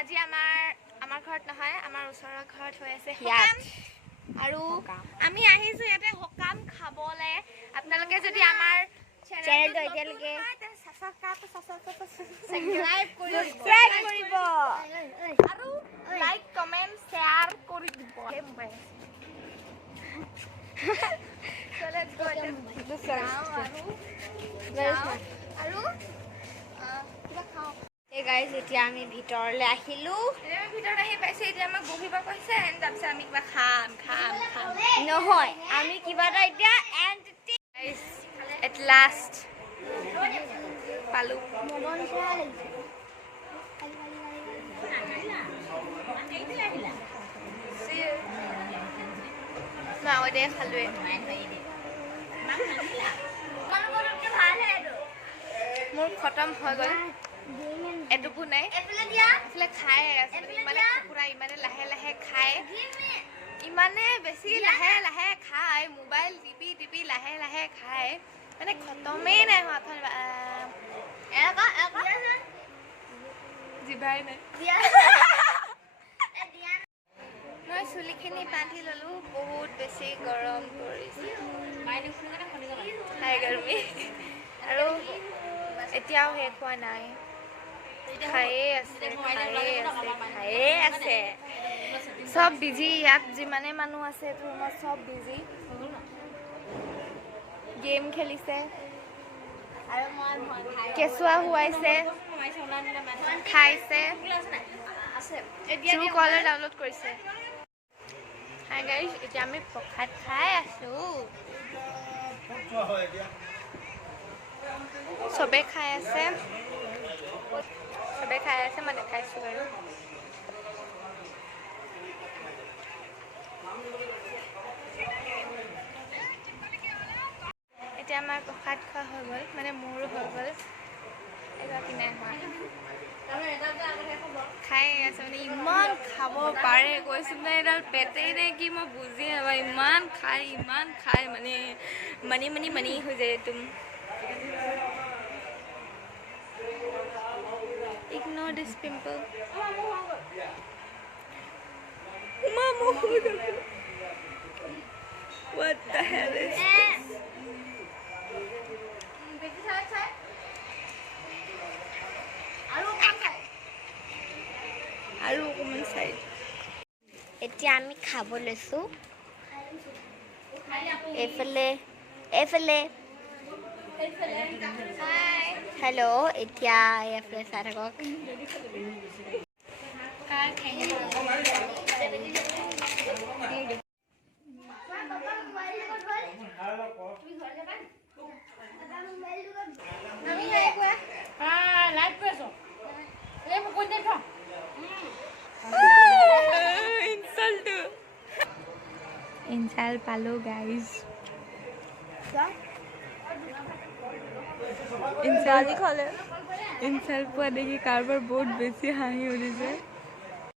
আজি আমাৰ ঘৰত নহয়, আমাৰ ওচৰৰ ঘৰত হৈ আছে সকাম আৰু আমি আহিছো ইয়াতে সকাম খাবলে। আপোনালোকে যদি আমাৰ চেনেলটো এতিয়ালৈকে সাবস্ক্ৰাইব কৰিব আৰু লাইক কমেন্ট শ্বেয়াৰ কৰি দিব। Hey guys, এতিয়া আমি ভিতৰলৈ আহিলো। ভিতৰত আহি পাইছে, এতিয়া আমাক বহিব কৈছে, তাৰপিছত আমি কিবা খাম। নহয়, আমি কিবা এটা এতিয়া এট লাষ্ট পালো। মাওদে খালোৱে। মোৰ খতম হৈ গ'ল, এটুকু নাই। এইফালে খাই আছে, ইমানে কুকুৰা ইমানে লাহে লাহে খায়, ইমানে বেছি লাহে লাহে খায়, মোবাইল টিপি লাহে লাহে খায়, মানে খতমেই নাই হোৱা। জিভাই নাই। মই চুলিখিনি বান্ধি ল'লো, বহুত বেছি গৰম পৰিছে, গৰমি আৰু এতিয়াও শেষ হোৱা নাই, খায়ে আছে। চব বিজি, ইয়াত যিমানে মানুহ আছে ৰুমত চব বিজি, গেম খেলিছে, কেঁচুৱা শুৱাইছে, খাইছে, ট্ৰু কলাৰ ডাউনলোড কৰিছে। হাই গাইজ, এতিয়া আমি প্ৰসাদ খাই আছো। চবে খাই আছে, মই দেখাইছো বাৰু। এতিয়া আমাৰ প্ৰসাদ খোৱা হৈ গ'ল, মানে মোৰো হৈ গ'ল, এবাৰ কিনাই হোৱা খাই আছে, মানে ইমান খাব পাৰে কৈছো নে, এডাল পেটেই নে কি মই বুজি নাপাওঁ, ইমান খায় মানে মানি হৈ যায় তুম। Ignore this pimple. What the hell is this? আৰু অকমান চাই। এতিয়া আমি খাব লৈছো। এইফালে হেল্ল', এতিয়া এইফালে চাই থাকক। ইনচাল পালো গাইজ, ইনচাল পোৱা দেখি কাৰোবাৰ বহুত বেছি হাঁহি উঠিছে।